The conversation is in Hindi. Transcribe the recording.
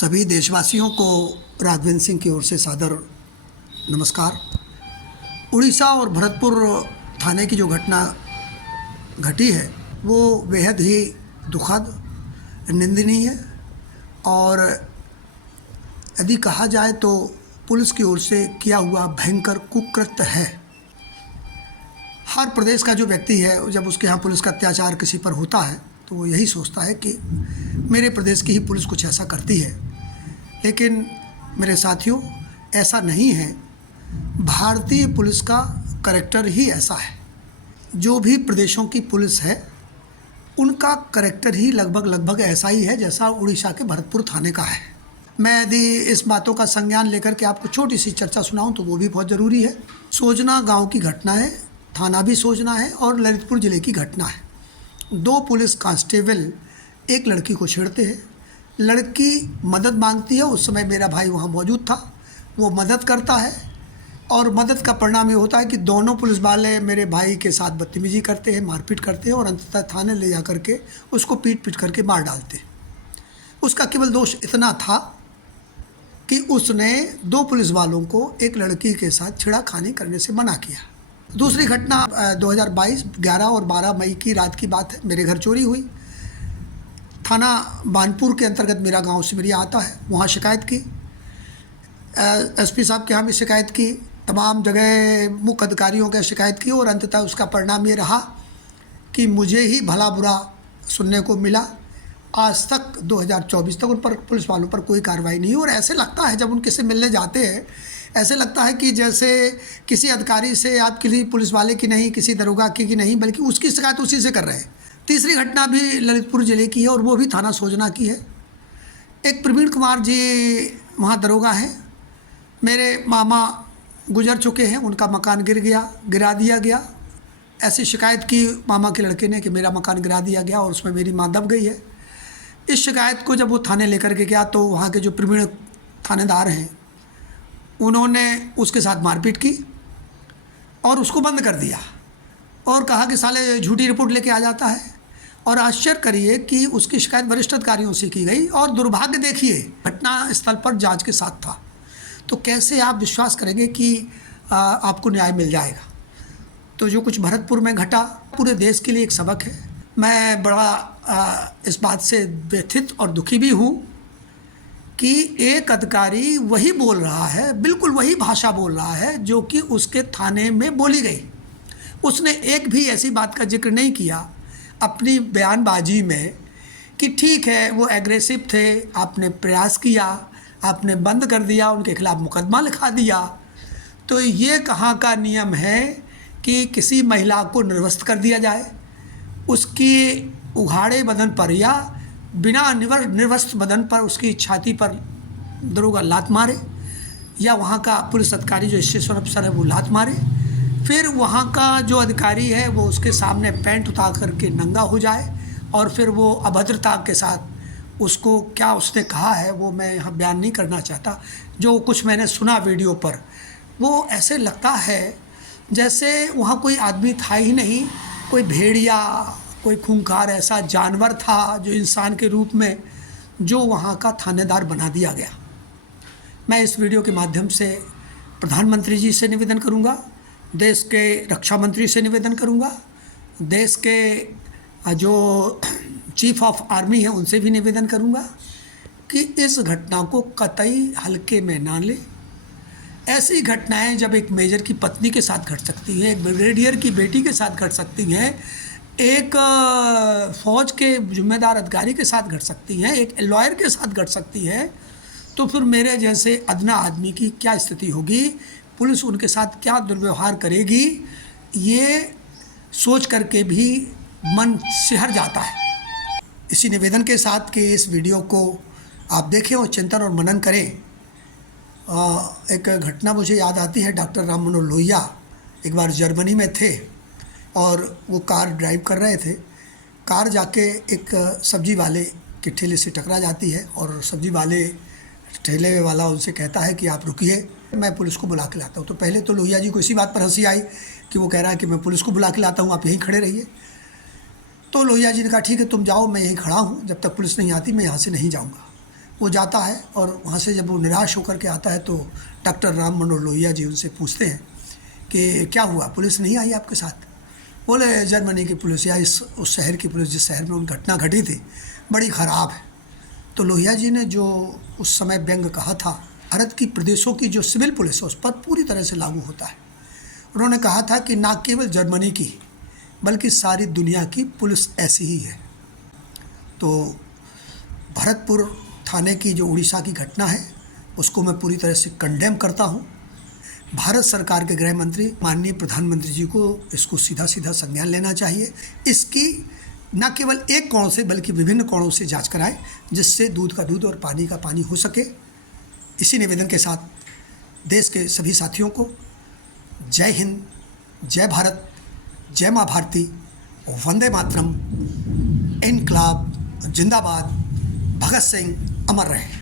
सभी देशवासियों को राघवेंद्र सिंह की ओर से सादर नमस्कार। उड़ीसा और भरतपुर थाने की जो घटना घटी है वो बेहद ही दुखद, निंदनीय है और यदि कहा जाए तो पुलिस की ओर से किया हुआ भयंकर कुकृत्य है। हर प्रदेश का जो व्यक्ति है, जब उसके यहाँ पुलिस का अत्याचार किसी पर होता है तो वो यही सोचता है कि मेरे प्रदेश की ही पुलिस कुछ ऐसा करती है, लेकिन मेरे साथियों ऐसा नहीं है। भारतीय पुलिस का करैक्टर ही ऐसा है। जो भी प्रदेशों की पुलिस है उनका करैक्टर ही लगभग ऐसा ही है जैसा उड़ीसा के भरतपुर थाने का है। मैं यदि इस बातों का संज्ञान लेकर के आपको छोटी सी चर्चा सुनाऊं तो वो भी बहुत ज़रूरी है। सोजना गांव की घटना है, थाना भी सोजना है और ललितपुर ज़िले की घटना है। दो पुलिस कांस्टेबल एक लड़की को छेड़ते हैं। लड़की मदद मांगती है। उस समय मेरा भाई वहाँ मौजूद था। वो मदद करता है और मदद का परिणाम ये होता है कि दोनों पुलिस वाले मेरे भाई के साथ बदतमीजी करते हैं, मारपीट करते हैं और अंततः थाने ले जा करके उसको पीट करके मार डालते हैं। उसका केवल दोष इतना था कि उसने दो पुलिस वालों को एक लड़की के साथ छेड़खानी करने से मना किया। दूसरी घटना 2022 11 और 12 मई की रात की बात है। मेरे घर चोरी हुई। थाना बानपुर के अंतर्गत मेरा गांव सिमरिया आता है। वहाँ शिकायत की, एसपी साहब के यहाँ भी शिकायत की, तमाम जगह मुख्य अधिकारियों के शिकायत की और अंततः उसका परिणाम ये रहा कि मुझे ही भला बुरा सुनने को मिला। आज तक 2024 तक उन पर पुलिस वालों पर कोई कार्रवाई नहीं हुई और ऐसे लगता है जब उनके से मिलने जाते हैं, ऐसे लगता है कि जैसे किसी अधिकारी से आप किसी पुलिस वाले की नहीं, किसी दरोगा की नहीं, बल्कि उसकी शिकायत उसी से कर रहे हैं। तीसरी घटना भी ललितपुर ज़िले की है और वो भी थाना सोजना की है। एक प्रवीण कुमार जी वहाँ दरोगा हैं। मेरे मामा गुजर चुके हैं, उनका मकान गिरा दिया गया। ऐसी शिकायत की मामा के लड़के ने कि मेरा मकान गिरा दिया गया और उसमें मेरी माँ दब गई है। इस शिकायत को जब वो थाने लेकर के गया तो वहाँ के जो प्रवीण थानेदार हैं उन्होंने उसके साथ मारपीट की और उसको बंद कर दिया और कहा कि साले झूठी रिपोर्ट लेके आ जाता है। और आश्चर्य करिए कि उसकी शिकायत वरिष्ठ अधिकारियों से की गई और दुर्भाग्य देखिए घटना स्थल पर जांच के साथ था। तो कैसे आप विश्वास करेंगे कि आपको न्याय मिल जाएगा। तो जो कुछ भरतपुर में घटा पूरे देश के लिए एक सबक है। मैं बड़ा इस बात से व्यथित और दुखी भी हूँ कि एक अधिकारी वही बोल रहा है, बिल्कुल वही भाषा बोल रहा है जो कि उसके थाने में बोली गई। उसने एक भी ऐसी बात का जिक्र नहीं किया अपनी बयानबाजी में कि ठीक है वो एग्रेसिव थे, आपने प्रयास किया, आपने बंद कर दिया, उनके खिलाफ़ मुकदमा लिखा दिया। तो ये कहाँ का नियम है कि किसी महिला को निर्वस्त्र कर दिया जाए, उसकी उघाड़े बदन पर या बिना निर्वस्त्र बदन पर उसकी छाती पर दरोगा लात मारे या वहाँ का पुलिस अधिकारी जो स्टेशन अफसर है वो लात मारे, फिर वहाँ का जो अधिकारी है वो उसके सामने पैंट उतार करके नंगा हो जाए और फिर वो अभद्रता के साथ उसको क्या उसने कहा है वो मैं यहाँ बयान नहीं करना चाहता। जो कुछ मैंने सुना वीडियो पर वो ऐसे लगता है जैसे वहाँ कोई आदमी था ही नहीं, कोई भेड़िया, कोई खूंखार ऐसा जानवर था जो इंसान के रूप में जो वहाँ का थानेदार बना दिया गया। मैं इस वीडियो के माध्यम से प्रधानमंत्री जी से निवेदन करूँगा, देश के रक्षा मंत्री से निवेदन करूँगा, देश के जो चीफ ऑफ आर्मी है उनसे भी निवेदन करूँगा कि इस घटना को कतई हल्के में ना ले। ऐसी घटनाएं जब एक मेजर की पत्नी के साथ घट सकती हैं, एक ब्रिगेडियर की बेटी के साथ घट सकती हैं, एक फ़ौज के जिम्मेदार अधिकारी के साथ घट सकती हैं, एक लॉयर के साथ घट सकती है, तो फिर मेरे जैसे अदना आदमी की क्या स्थिति होगी, पुलिस उनके साथ क्या दुर्व्यवहार करेगी, ये सोच करके भी मन सिहर जाता है। इसी निवेदन के साथ कि इस वीडियो को आप देखें और चिंतन और मनन करें। एक घटना मुझे याद आती है। डॉक्टर राम मनोहर लोहिया एक बार जर्मनी में थे और वो कार ड्राइव कर रहे थे। कार जाके एक सब्जी वाले के ठेले से टकरा जाती है और सब्जी वाले ठेले वाला उनसे कहता है कि आप रुकिए, मैं पुलिस को बुला के लाता हूँ। तो पहले तो लोहिया जी को इसी बात पर हंसी आई कि वो कह रहा है कि मैं पुलिस को बुला के लाता हूँ, आप यहीं खड़े रहिए। तो लोहिया जी ने कहा ठीक है तुम जाओ, मैं यहीं खड़ा हूँ, जब तक पुलिस नहीं आती मैं यहाँ से नहीं जाऊँगा। वो जाता है और वहाँ से जब वो निराश होकर के आता है तो डॉक्टर राम मनोहर लोहिया जी उनसे पूछते हैं कि क्या हुआ, पुलिस नहीं आई आपके साथ? बोले जर्मनी की पुलिस या उस शहर की पुलिस जिस शहर में उन घटना घटी थी बड़ी ख़राब है। तो लोहिया जी ने जो उस समय व्यंग कहा था, भारत की प्रदेशों की जो सिविल पुलिस है उस पर पूरी तरह से लागू होता है। उन्होंने कहा था कि ना केवल जर्मनी की बल्कि सारी दुनिया की पुलिस ऐसी ही है। तो भरतपुर थाने की जो उड़ीसा की घटना है उसको मैं पूरी तरह से कंडेम करता हूँ। भारत सरकार के गृह मंत्री माननीय प्रधानमंत्री जी को इसको सीधा सीधा संज्ञान लेना चाहिए। इसकी न केवल एक कोण से बल्कि विभिन्न कोणों से जांच कराएं जिससे दूध का दूध और पानी का पानी हो सके। इसी निवेदन के साथ देश के सभी साथियों को जय हिंद, जय भारत, जय माँ भारती, वंदे मातरम, इनकलाब जिंदाबाद, भगत सिंह अमर रहे।